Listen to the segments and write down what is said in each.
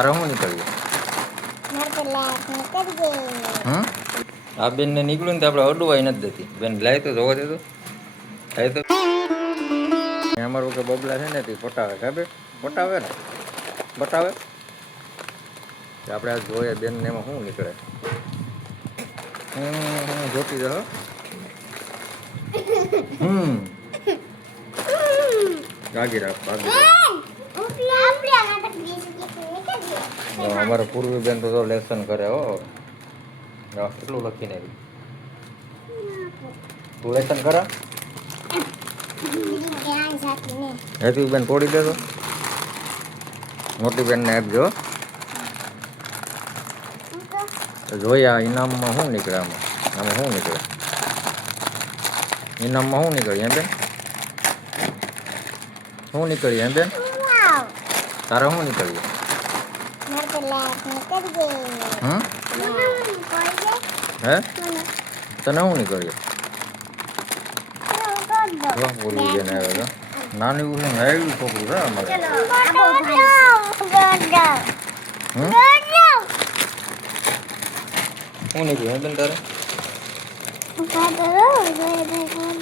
તારે શું નીકળ્યું? આ બેન ને નીકળ્યું ને તો આપણે અડવાઈ નથી દેતી. બેન લાય તો જોવા દેતો. લાય તો અમારું કે બબલા છે ને તે પટાવે ખબર પટાવે ને બતાવે આપણે આ જોઈએ બેન ને એમાં શું નીકળે. જોતી રહો. ભાગી રાખ ભાગી રાખ. અમારે પૂર્વી બેન તો લેસન કરે હો. કેટલું લખીને આવી તું લેસન કરા હેતુ બેન તોડી દેજો. મોટી બેન ને આપજો. જોયા ઇનામમાં શું નીકળે આમાં આમાં શું નીકળે ઇનામમાં શું નીકળે એમ બેન શું નીકળ્યું એમ બેન તારે શું નીકળ્યું હે તને શું નીકળ્યું બોલી બેન આવે તો નાની ઉઠીને આવ્યું છોકરું છે અમારે શું નીકળ્યું એમ બેન તારે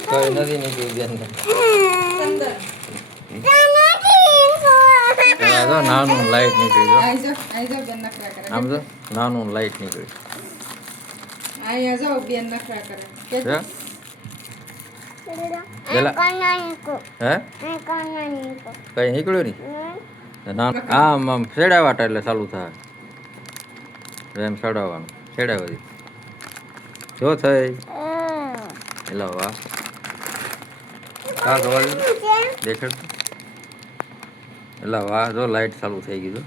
કઈ નથી નીકળ્યું બેન નાનું લાઈટ નીકળી આમ તો નાનું લાઈટ નીકળી હે કઈ નીકળ્યું નહીં આમ આમ છેડાવાટા એટલે ચાલુ થાય એમ ચડાવવાનું છેડાવતી જો થઈ એટલે વાહ હા સવાલ દેખાડ એટલે વાહ જો લાઈટ ચાલુ થઈ ગઈ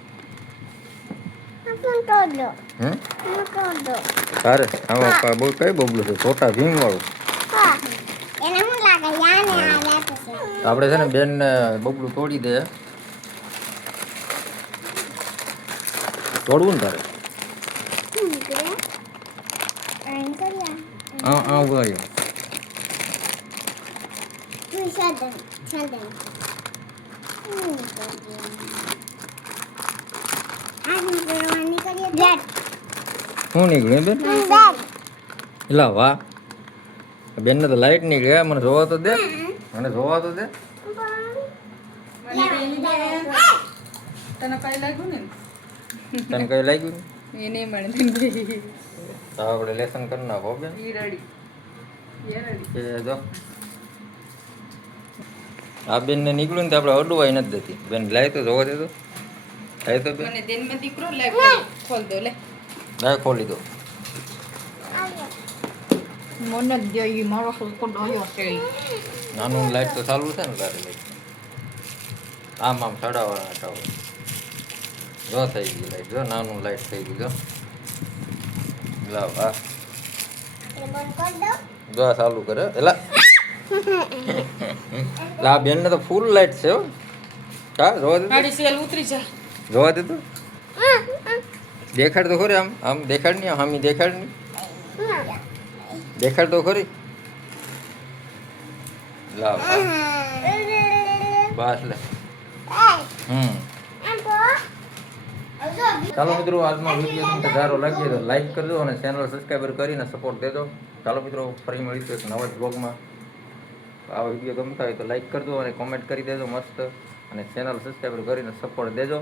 તારે આમાં કઈ બબલું છે છોટા ભીમ વાળું આપણે છે ને બેન ને બબલું તોડી દે તોડવું ને તારે ઉભા શું નીકળ્યું બેન એટલે વાહ બેન ને તો લાઈટ નીકળે મને જોવા તો દે મને જોવા તો દે તને કઈ લાગ્યું ને તો આપણે લેસન કરી નાખો બેન જો આ બેન ને નીકળ્યું ને તો આપણે અડવાઈ નથી દેતી. બેન લાય તો જોવા દેતો લાય તો બેન ખોલ દો લે લાય ખોલી દો મને જ મારો નાનું લાઈટ તો ચાલુ છે ને તારે લાઈટ આમ આમ ચડાવવાના ટાવ જો થઈ ગઈ લાઈટ જો નાનું લાઈટ થઈ ગયું જો લાવ હા જો ચાલુ કરે એલા આ બેન ને તો ફૂલ લાઈટ છે હા જોવા દે જોવા દે તો દેખાડ તો ખરી આમ આમ દેખાડ નહીં આમ દેખાડ નહીં દેખાડ તો ખરી લાવ બસ લે ચાલો મિત્રો આજનો વિડીયો તમને સારો લાગે તો લાઈક કરજો અને ચેનલ સબસ્ક્રાઈબર કરીને સપોર્ટ દેજો. ચાલો મિત્રો ફરી મળીશું એક નવા જ બ્લોગમાં. આ વિડીયો ગમતા હોય તો લાઈક કરજો અને કોમેન્ટ કરી દેજો મસ્ત અને ચેનલ સબસ્ક્રાઈબર કરીને સપોર્ટ દેજો.